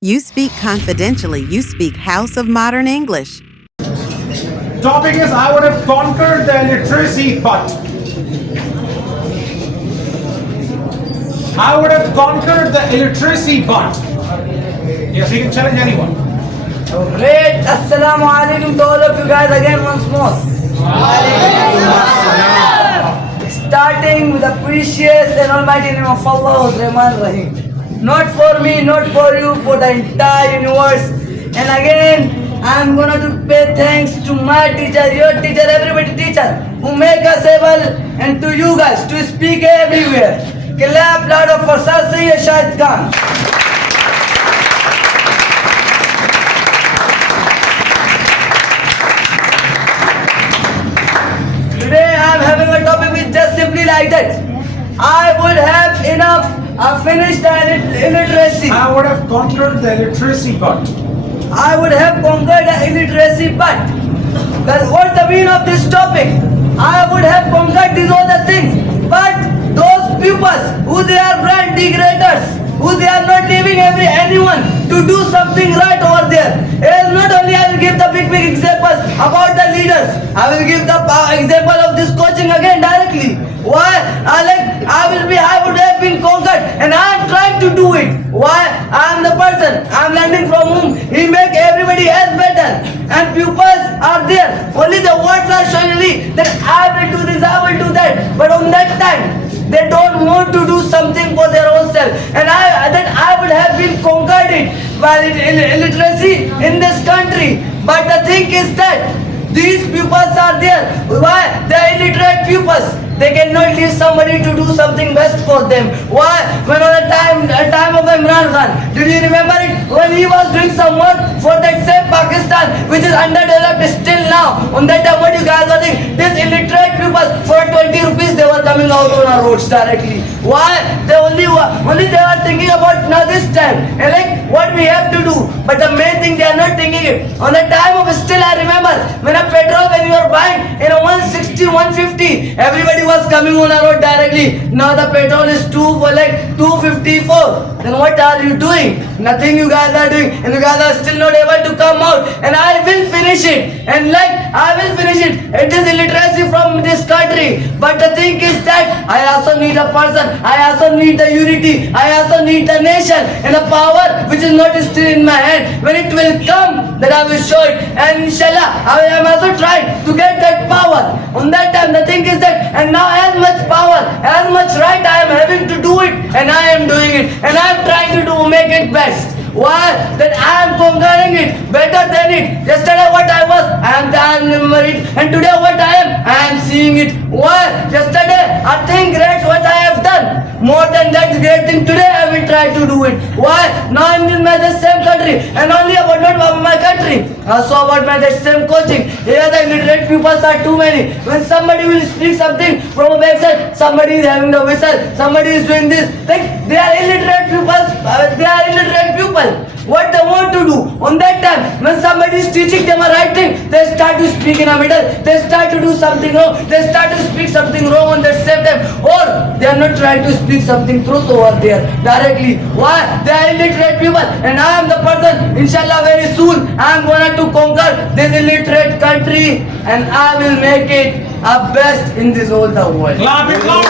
You speak confidentially. You speak House of Modern English. Topic is I would have conquered the illiteracy, but I would have conquered the illiteracy, but yes, you can challenge anyone. Great. Assalamu alaikum to all of you guys again once more. Starting with the precious and almighty name of Allah Rahman Rahim. Not for me, not for you, for the entire universe. And again, I'm gonna to pay thanks to my teacher, your teacher, everybody teacher who make us able, and to you guys to speak everywhere. Clap louder for Sir Syed Shahid Khan. Today I am having a topic which just simply like that. I would have enough. I finished the illiteracy. I would have conquered the illiteracy, but I would have conquered the illiteracy, but what's the meaning of this topic? I would have conquered these other things, but those pupils who they are brand degraders, who they are not leaving anyone to do something right over there. As not only I will give the big examples about the leaders, I will give the example of this coaching again directly. Why? I would have been conquered, and I am trying to do it. Why? I am the person. I am learning from whom he make everybody else better. And pupils are there. Only the words are showing me that I will do this, I will do that. But on that time, they don't want to do something for their own self. And I would have been conquered it by illiteracy in this country. But the thing is that these pupils are there. Why? They are illiterate pupils. They cannot leave somebody to do something best for them. Why? When on the time of Imran Khan, did you remember it? When he was doing some work for that same Pakistan, which is underdeveloped still now. On that time, what you guys are thinking? These illiterate pupils, for 20 rupees, they were coming out on our roads directly. Why? They only they are thinking about now this time. And like what we have to do. But the main thing they are not thinking it. On the time of still, I remember when you were buying in a 160, 150, everybody was coming on our road directly. Now the petrol is 254. Then what are you doing? Nothing you guys are doing, and you guys are still not able to come out. And I will finish it. And I will finish it. It is illiteracy from this country. But the thing is that I also need a person. I also need the unity. I also need the nation and the power which is not still in my hand. When it will come, then I will show it. And inshallah, I am also trying to get that power. On that time, the thing is that, and now as much power, as much right I am having to do it, and I am doing it, and I am trying to make it best. Why? That I am conquering it better than it. Yesterday what I was, I am remembering it, and today what I am seeing it. Why? Yesterday I think great what I have done. More than that great thing today I will try to do it. Why? Now I am in the same country, and only about not about my country. Also about the same coaching. Here the illiterate pupils are too many. When somebody will speak something from a backside, somebody is having the whistle, somebody is doing this. Like they are illiterate pupils. They are illiterate pupils. What they want to do on that time, when somebody is teaching them a right thing, they start to speak in a middle, they start to do something wrong, they start to speak something wrong on that same time, or they are not trying to speak something truth over there directly. Why? They are illiterate people, and I am the person, inshallah very soon, I am going to conquer this illiterate country, and I will make it a best in this whole the world. Clap it loud.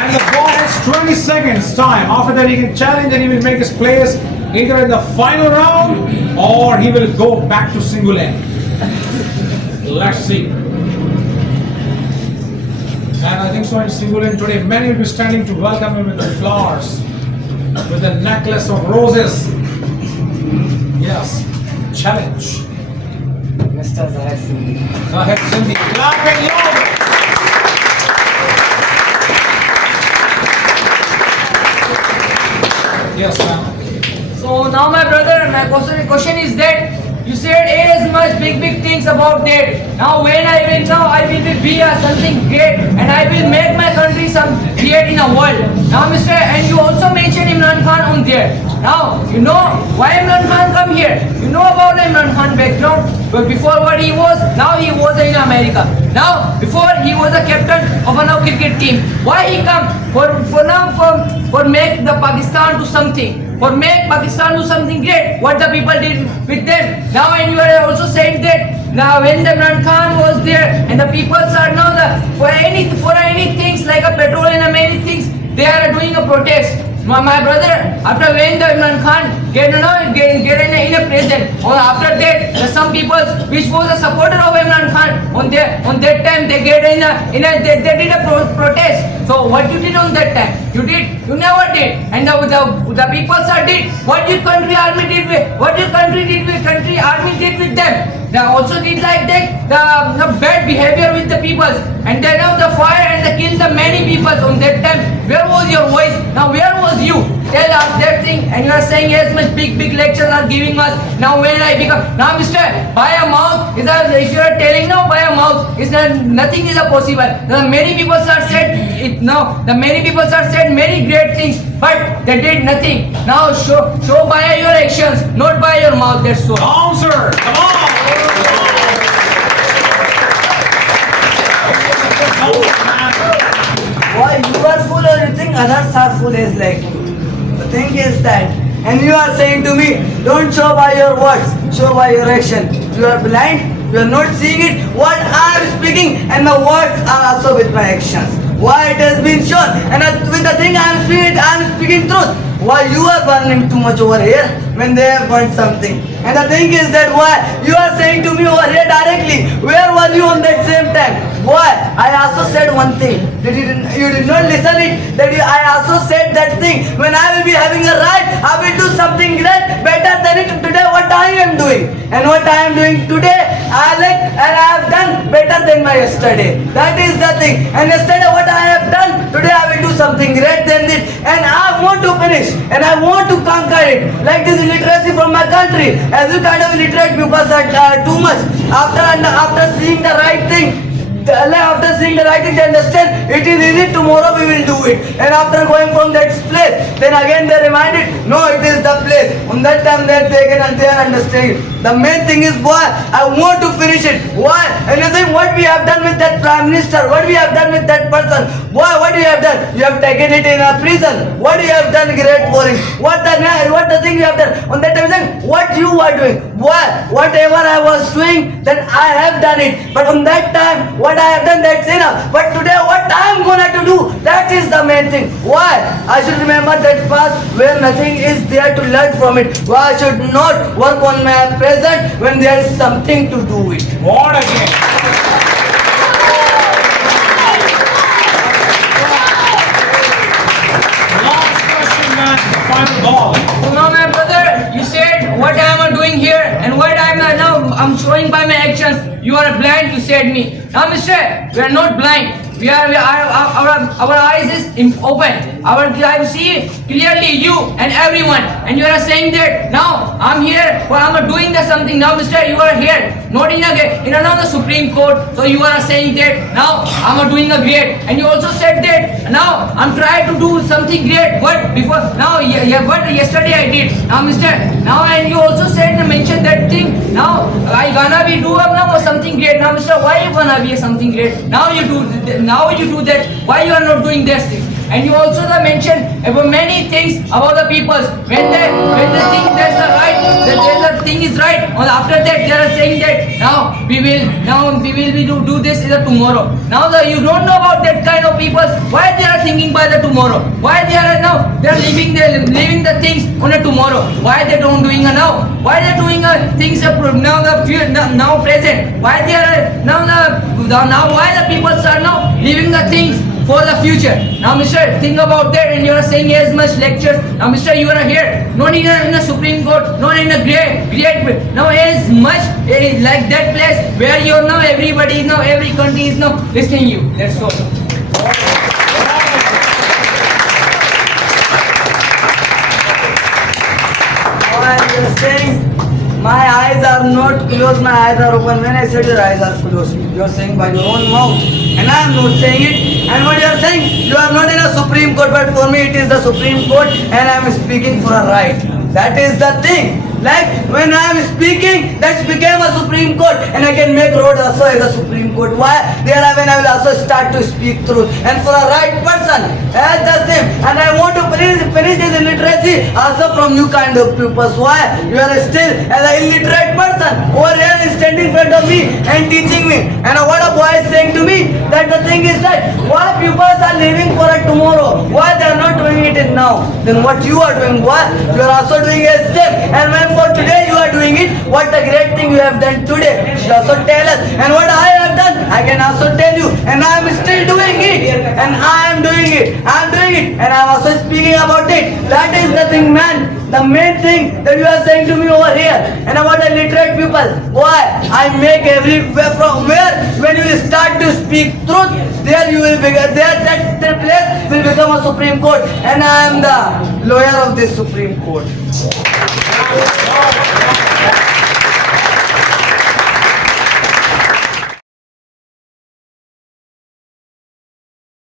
And the ball has 20 seconds time. After that, he can challenge and he will make his players either in the final round or he will go back to single end. Let's see. And I think so in single end today, many will be standing to welcome him with the flowers, with the necklace of roses. Yes, challenge. Mr. Zahid Sindhi. Zahid Sindhi, clap it loud. Yes, ma'am. So now my brother, my question is that you said as much big things about that. Now when I will be something great, and I will make my country some great in the world. Now Mr. and you also mentioned Imran Khan on there. Now, you know why Imran Khan come here. You know about Imran Khan background. But before what he was, now he was in America. Now, before he was a captain of a now cricket team. Why he come? For make the Pakistan do something. For make Pakistan do something great. What the people did with them. Now, and you are also saying that now when the Imran Khan was there and the people are now for any things like a petrol and many things, they are doing a protest. My brother, after when the Imran Khan get in a prison, or after that, some people which was a supporter of Imran Khan on that time they get they did a protest. So what you did on that time? You never did, and the people did what your country army did with them. They also did like that the bad behavior with the people, and then now the fire and they killed the many people on that time. Where was your voice? Now where was you? Tell us that thing, and you are saying yes, much big lectures are giving us. Now when I become now, Mister, by a mouth is if you are telling now by a mouth is nothing is possible. Many people are said it now. The many people are said many great things, but they did nothing. Now show by your actions, not by your mouth. That's so. Answer. Come on. Why you are full or you think others are full is like you? The thing is that, and you are saying to me, don't show by your words, show by your action. You are blind, you are not seeing it. What I am speaking and my words are also with my actions. Why it has been shown, and with the thing I am speaking truth. Why you are burning too much over here when they have burnt something? And the thing is that why you are saying to me over here directly, where were you on that same time? Why? I also said one thing. You did not listen it. I also said that thing. When I will be having a right, I will do something great, better than it today what I am doing. And what I am doing today, I have done better than my yesterday. That is the thing. And yesterday what I have done, today I will do something great than it. And I want to finish. And I want to conquer it. Like this illiteracy from my country. As you kind of illiterate people are too much. After seeing the right thing, after seeing the right thing, they understand it is easy, tomorrow we will do it. And after going from that place, then again they reminded, no, it is the place. On that time they are understanding. The main thing is, boy, I want to finish it. Why? And you think what we have done with that Prime Minister, what we have done with that person. Boy, what you have done? You have taken it in a prison. What you have done great for him? What the thing you have done? On that time saying, what you were doing? Boy, whatever I was doing, then I have done it. But on that time, what I have done, that's enough. But today, what I am gonna to do, that is the main thing. Why? I should remember that past where nothing is there to learn from it. Why I should not work on my present when there is something to do with. What again? Last question, man. Final ball. So now, my brother, you said what am I doing here and what I'm showing by my actions. You are blind, you said me. Now, Mister, we are not blind. Our eyes is open. Our eyes see clearly you and everyone. And you are saying that now I'm here, or I'm doing something. Now, Mister, you are here, not in another Supreme Court. So you are saying that now I'm doing a great. And you also said that now I'm trying to do something great. What before now? What yesterday I did. Now, Mister, now and you also said and mentioned that thing. Now I gonna be do now something great. Now, Mister, why you gonna be something great? Now you do that. Why you are not doing this thing? And you also mentioned about many things about the people. When they think that's the right, that the thing is right. Or after that they are saying that now we will do this tomorrow. Now you don't know about that kind of people. Why they are thinking by the tomorrow? Why they are leaving the things on a tomorrow? Why they don't doing a now? Why they doing things now now present? Why they are now why the people are now leaving the things for the future? Now, Mister, think about that, and you are saying as much lectures. Now, Mister, you are here, not in a Supreme Court, not in a great, now as much like that place where you are now everybody is now, every country is now listening you. That's all. I am saying my eyes are not closed, my eyes are open. When I said your eyes are closed, you are saying by your own mouth, and I am not saying it. And what you are saying saying you are not in a Supreme Court, but for me it is the Supreme Court, and I am speaking for a right. That is the thing. Like when I am speaking, that became a Supreme Court, and I can make road also as a Supreme Court. Why? There when I will also start to speak truth, and for a right person, as the same. And I want to finish this illiteracy also from you kind of pupils. Why? You are still as an illiterate person over here is standing in front of me and teaching me. And what a boy is saying to me that the thing is that why pupils are living for a tomorrow? Why they are not doing it now? Then what you are doing? Why? You are also doing a step. And when for today you are doing it, what the great thing you have done today? You also tell us. And what I have done, I can also tell you. And I am still doing it. And I am doing it. I am doing it. And I am also speaking about it. That is the thing, man. The main thing that you are saying to me over here. And about the literate people. Why? I make everywhere from where when you will start to speak truth, there you will be there that the place will become a Supreme Court. And I am the lawyer of this Supreme Court.